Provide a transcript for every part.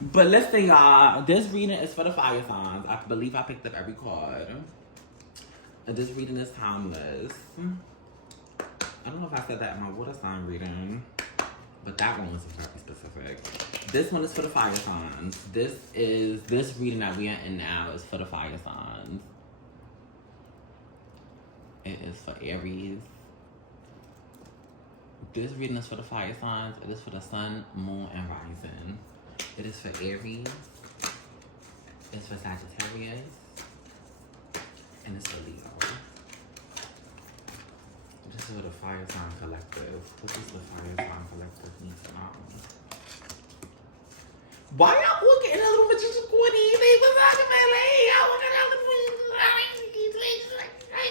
But listen, y'all, this reading is for the fire signs. I believe I picked up every card. This reading is timeless. I don't know if I said that in my water sign reading, but that one was very specific. This one is for the fire signs. This reading that we are in now is for the fire signs. It is for Aries. This reading is for the fire signs. It is for the sun, moon, and rising. It is for Aries. It's for Sagittarius. And it's for Leo. This is for the fire sign collective. What does the fire sign collective need to know? Why y'all looking at a little magician corny? They was talking about like, I want to know the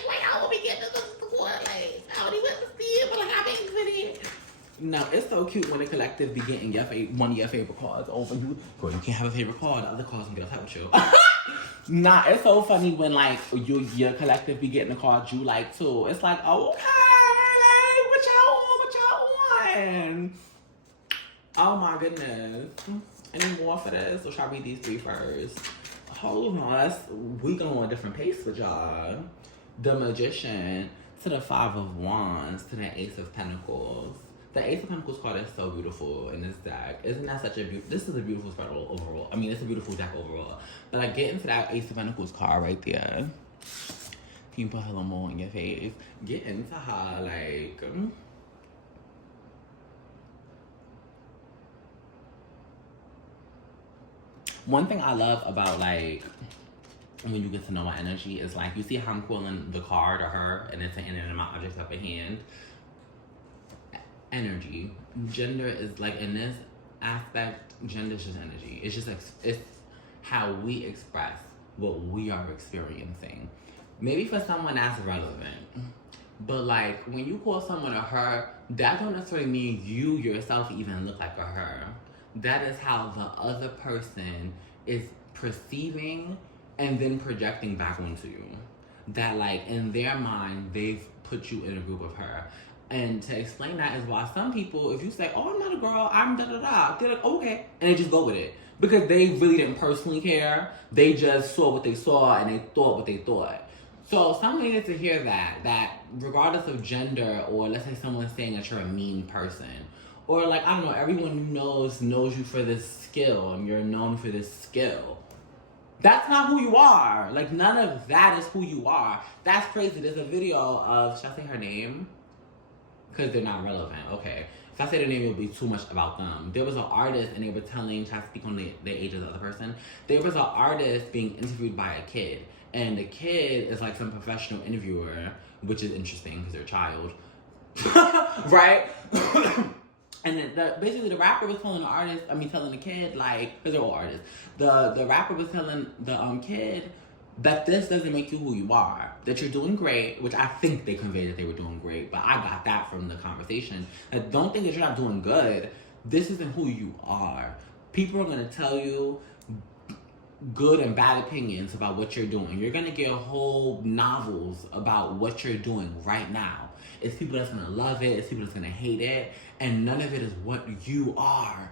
why y'all want me getting this quarter like, I don't even understand, but like, I been with it. No, it's so cute when the collective be getting one of your favorite cards over you. Girl, you can't have a favorite card. The other cards can get upset with you. Nah, it's so funny when like your collective be getting the cards you like too. It's like, oh, okay, like what y'all on? Oh my goodness. Any more for this? Or should I read these three first? Hold on, we going on a different pace with y'all. The Magician to the Five of Wands to the Ace of Pentacles. The Ace of Pentacles card is so beautiful in this deck. Isn't that such a beautiful... This is a beautiful spread overall. I mean, it's a beautiful deck overall. But like, get into that Ace of Pentacles card right there. Can you put her little more in your face? Get into her, like... One thing I love about, like... when you get to know my energy is like, you see how I'm pulling the card or her and it's an inanimate object up in hand. Energy. Gender is like, in this aspect, gender is just energy. It's just, it's how we express what we are experiencing. Maybe for someone that's relevant. But like, when you call someone a her, that don't necessarily mean you yourself even look like a her. That is how the other person is perceiving and then projecting back onto you. That like, in their mind, they've put you in a group of her. And to explain that is why some people, if you say, oh, I'm not a girl, I'm da-da-da, they're like, okay. And they just go with it. Because they really didn't personally care. They just saw what they saw and they thought what they thought. So someone needed to hear that regardless of gender, or let's say someone's saying that you're a mean person, or like, I don't know, everyone you knows you for this skill and you're known for this skill. That's not who you are. Like, none of that is who you are. That's crazy. There's a video of, should I say her name? Because they're not relevant. Okay. If I say their name, it'll be too much about them. There was an artist, and they were telling, trying to speak on the age of the other person. There was an artist being interviewed by a kid. And the kid is like some professional interviewer, which is interesting because they're a child. Right? And then basically the rapper was telling telling the kid, like, because they're all artists. The rapper was telling the kid that this doesn't make you who you are. That you're doing great, which I think they conveyed that they were doing great, but I got that from the conversation. That don't think that you're not doing good. This isn't who you are. People are gonna tell you good and bad opinions about what you're doing. You're gonna get whole novels about what you're doing right now. It's people that's gonna love it, it's people that's gonna hate it, and none of it is what you are.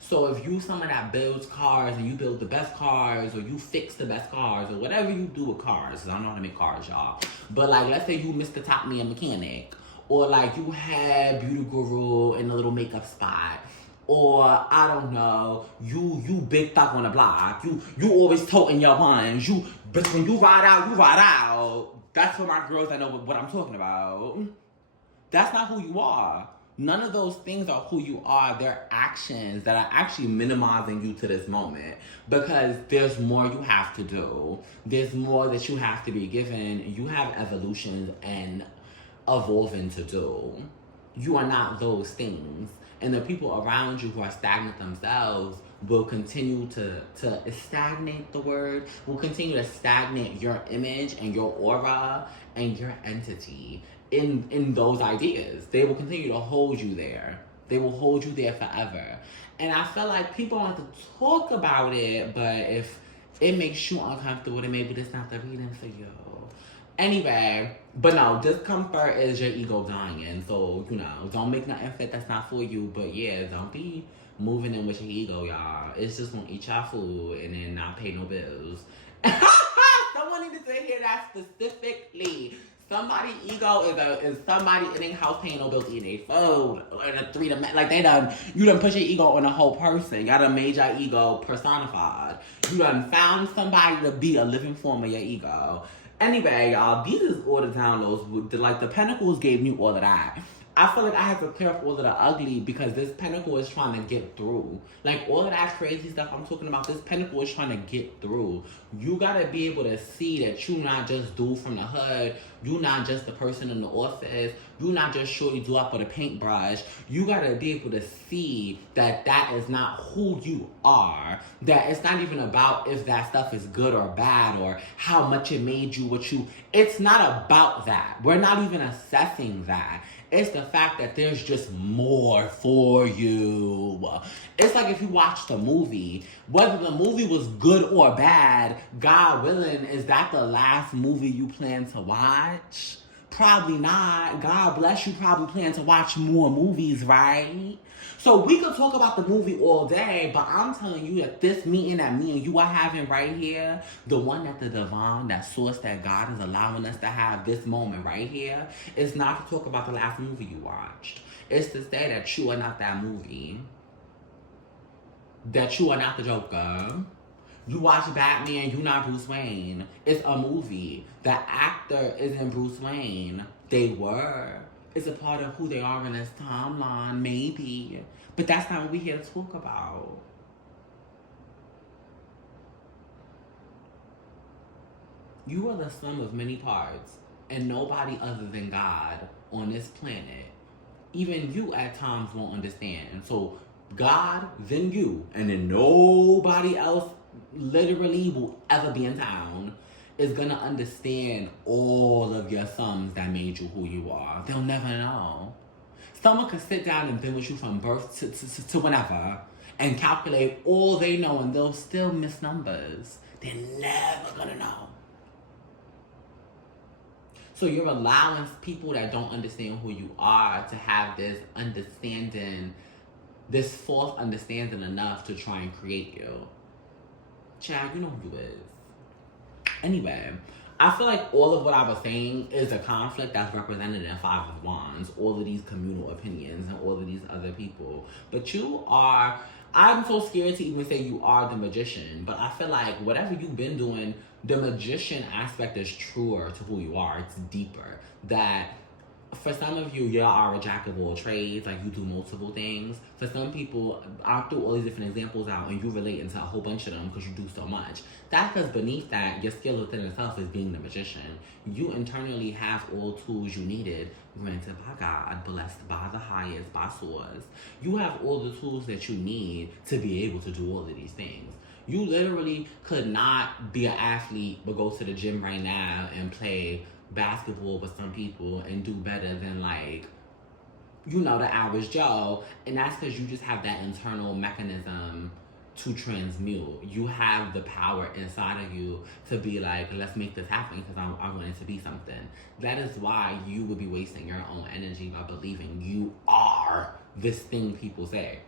So if you someone that builds cars and you build the best cars, or you fix the best cars, or whatever you do with cars, 'cause I don't know how to make cars, y'all. But like, let's say you Mr. Top Man Mechanic, or like you had Beauty Guru in a little makeup spot, or I don't know, you big thug on the block, you always toting your ones, but when you ride out. That's for my girls that know what I'm talking about. That's not who you are. None of those things are who you are. They're actions that are actually minimizing you to this moment, because there's more you have to do. There's more that you have to be given. You have evolutions and evolving to do. You are not those things. And the people around you who are stagnant themselves will continue to stagnate the word, will continue to stagnate your image and your aura and your entity in those ideas. They will continue to hold you there. They will hold you there forever. And I feel like people want to talk about it, but if it makes you uncomfortable, then maybe that's not the reading for you. Anyway, but no, discomfort is your ego dying. So, don't make nothing fit that's not for you. But yeah, don't be moving in with your ego, y'all. It's just gonna eat your food and then not pay no bills. Someone needed to hear that specifically. Somebody ego is somebody in their house paying no bills, eating their food, and a three to like you done put your ego on a whole person. Y'all done made your ego personified. You done found somebody to be a living form of your ego. Anyway, y'all, these is all the downloads. Like, the Pentacles gave me all of that. I feel like I have to clear up all of the ugly because this Pentacle is trying to get through. Like, all of that crazy stuff I'm talking about, this Pentacle is trying to get through. You gotta be able to see that you not just dude from the hood. You not just the person in the office. You not just shorty do up with a paintbrush. You gotta be able to see that that is not who you are. That it's not even about if that stuff is good or bad or how much it made you what you... It's not about that. We're not even assessing that. It's the fact that there's just more for you. It's like if you watched a movie, whether the movie was good or bad, God willing, is that the last movie you plan to watch? Probably not. God bless you, probably plan to watch more movies, right? So we could talk about the movie all day, but I'm telling you that this meeting that me and you are having right here, the one that the divine, that source that God is allowing us to have this moment right here, is not to talk about the last movie you watched. It's to say that you are not that movie. That you are not the Joker. You watch Batman, you're not Bruce Wayne. It's a movie. The actor isn't Bruce Wayne. They were. It's a part of who they are in this timeline, maybe. But that's not what we're here to talk about. You are the sum of many parts, and nobody other than God on this planet, even you at times won't understand. So God, then you, and then nobody else literally will ever be in town is gonna understand all of your sums that made you who you are. They'll never know. Someone could sit down and been with you from birth to whenever and calculate all they know and they'll still miss numbers. They're never gonna know. So you're allowing people that don't understand who you are to have this understanding, this false understanding enough to try and create you. Child, you know who you is. Anyway, I feel like all of what I was saying is a conflict that's represented in Five of Wands, all of these communal opinions and all of these other people. But you are, I'm so scared to even say you are the magician, but I feel like whatever you've been doing, the magician aspect is truer to who you are. It's deeper. That for some of you, you are a jack of all trades, like you do multiple things. For some people, I threw all these different examples out and you relate into a whole bunch of them because you do so much. That's because beneath that, your skill within itself is being the magician. You internally have all tools you needed, granted by God, blessed by the highest, by source. You have all the tools that you need to be able to do all of these things. You literally could not be an athlete but go to the gym right now and play basketball with some people and do better than the average Joe. And that's because you just have that internal mechanism to transmute. You have the power inside of you to be like, let's make this happen because I want it to be something. That is why you would be wasting your own energy by believing you are this thing people say.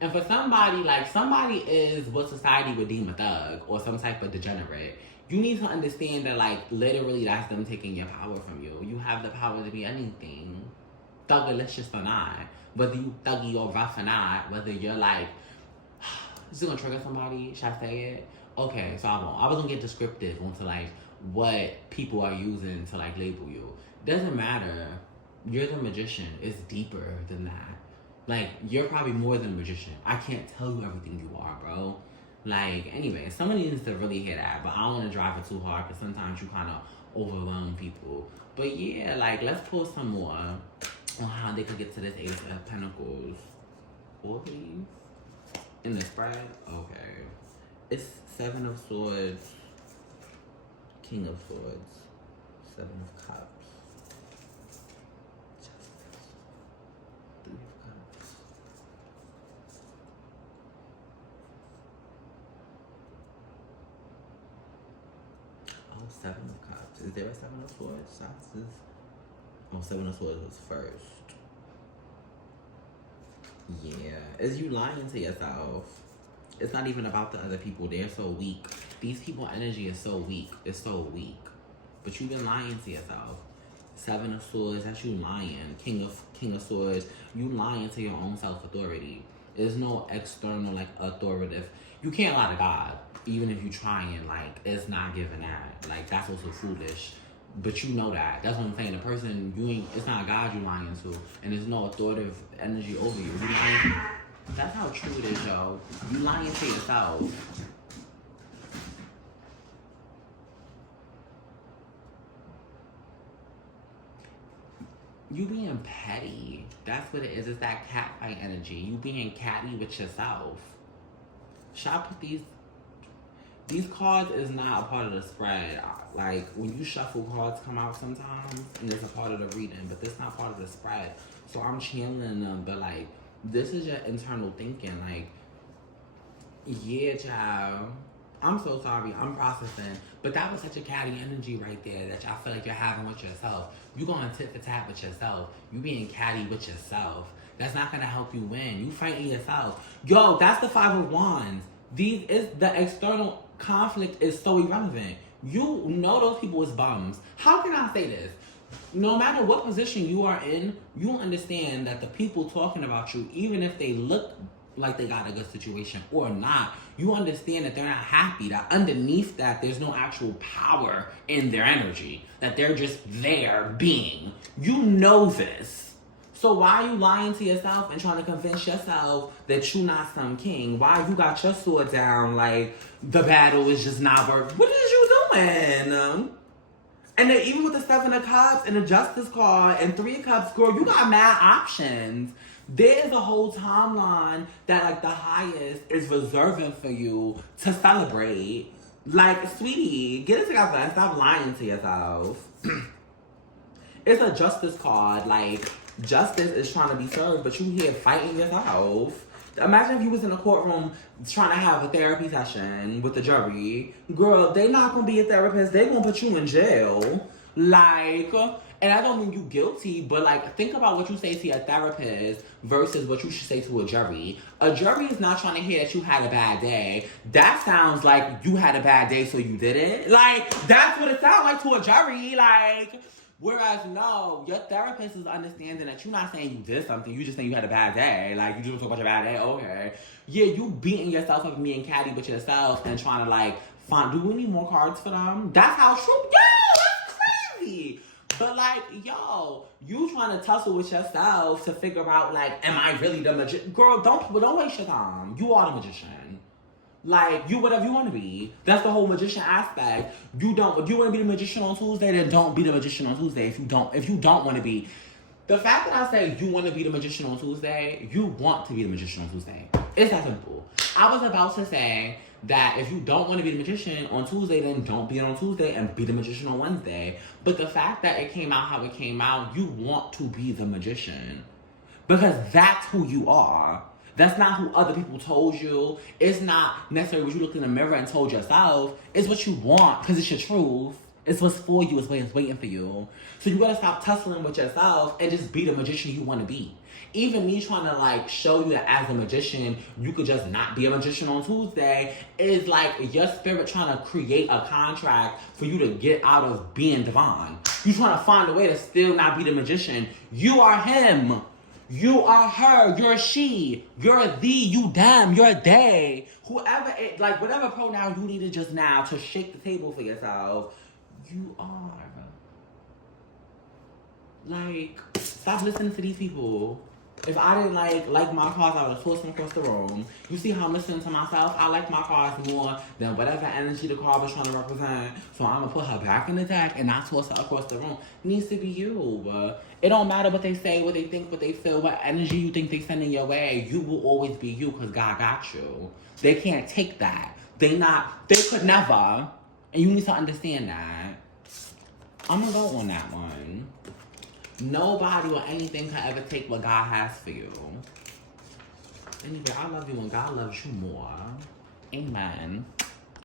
And for somebody is what society would deem a thug or some type of degenerate. You need to understand that, literally that's them taking your power from you. You have the power to be anything. Thuggalicious or not. Whether you thuggy or rough or not. Whether you're is it gonna trigger somebody? Should I say it? Okay, so I won't. I was gonna get descriptive onto, what people are using to, label you. Doesn't matter. You're the magician. It's deeper than that. You're probably more than a magician. I can't tell you everything you are, bro. Anyway, someone needs to really hear that, but I don't want to drive it too hard because sometimes you kind of overwhelm people. But yeah, let's pull some more on how they could get to this Ace of Pentacles. All these? In the spread? Okay. It's Seven of Swords, King of Swords, Seven of Cups. Seven of Cups. Is there a Seven of Swords? Seven of Swords was first. Yeah. Is you lying to yourself? It's not even about the other people. They're so weak. These people energy is so weak. It's so weak. But you've been lying to yourself. Seven of Swords, that's you lying. King of Swords, you lying to your own self-authority. There's no external, like, authoritative. You can't lie to God. Even if you trying, like, it's not giving that. Like, that's also foolish. But you know that. That's what I'm saying. The person, it's not God you lying to. And there's no authoritative energy over you. You lying. That's how true it is, yo. You lying to yourself. You being petty. That's what it is. It's that catfight energy. You being catty with yourself. Should I put these cards is not a part of the spread. Like, when you shuffle, cards come out sometimes, and it's a part of the reading, but this not part of the spread. So I'm channeling them, but, like, this is your internal thinking. Like, yeah, child, I'm so sorry, I'm processing. But that was such a catty energy right there that y'all feel like you're having with yourself. You going tit for tat with yourself. You being catty with yourself. That's not going to help you win. You fighting yourself. Yo, that's the Five of Wands. The external conflict is so irrelevant. You know those people is bums. How can I say this? No matter what position you are in, you understand that the people talking about you, even if they look like they got a good situation or not, you understand that they're not happy, that underneath that there's no actual power in their energy, that they're just there being. You know this. So why are you lying to yourself and trying to convince yourself that you're not some king? Why you got your sword down like the battle is just not working? What is you doing? And then even with the Seven of Cups and the Justice card and Three of Cups, girl, you got mad options. There is a whole timeline that, like, the highest is reserving for you to celebrate. Like, sweetie, get it together and stop lying to yourself. It's a Justice card. Like, justice is trying to be served, but you here fighting yourself. Imagine if you was in a courtroom trying to have a therapy session with the jury. Girl, they not gonna be a therapist. They gonna put you in jail. Like, and I don't mean you guilty, but, like, think about what you say to your therapist versus what you should say to a jury. A jury is not trying to hear that you had a bad day. That sounds like you had a bad day, so you did it. Like, that's what it sounds like to a jury. Like, whereas, no, your therapist is understanding that you're not saying you did something. You just saying you had a bad day. Like, you just talk about your bad day. Okay. Yeah, you beating yourself up and being catty with yourself and trying to, like, do we need more cards for them? That's how true. Yo, that's crazy. But, like, yo, you trying to tussle with yourself to figure out, like, am I really the magician? Girl, don't waste your time. You are the magician. Like, you whatever you want to be. That's the whole magician aspect. If you want to be the magician on Tuesday, then don't be the magician on Tuesday. If you don't want to be. The fact that I say you want to be the magician on Tuesday, you want to be the magician on Tuesday. It's that simple. I was about to say that if you don't want to be the magician on Tuesday, then don't be it on Tuesday and be the magician on Wednesday. But the fact that it came out how it came out, you want to be the magician. Because that's who you are. That's not who other people told you. It's not necessarily what you looked in the mirror and told yourself. It's what you want because it's your truth. It's what's for you. It's what's waiting for you. So you gotta stop tussling with yourself and just be the magician you want to be. Even me trying to, like, show you that as a magician, you could just not be a magician on Tuesday is like your spirit trying to create a contract for you to get out of being divine. You trying to find a way to still not be the magician. You are him. You are her. You're she. You're thee. You them. You're they. Whoever it, like, whatever pronoun you needed just now to shake the table for yourself, you are. Like, stop listening to these people. If I didn't like my cards, I would have tossed them across the room. You see how I'm listening to myself? I like my cards more than whatever energy the card was trying to represent. So I'm going to put her back in the deck and not toss her across the room. It needs to be you. It don't matter what they say, what they think, what they feel, what energy you think they sending your way. You will always be you because God got you. They can't take that. They could never. And you need to understand that. I'm going to go on that one. Nobody or anything can ever take what God has for you. Anyway, I love you and God loves you more. Amen.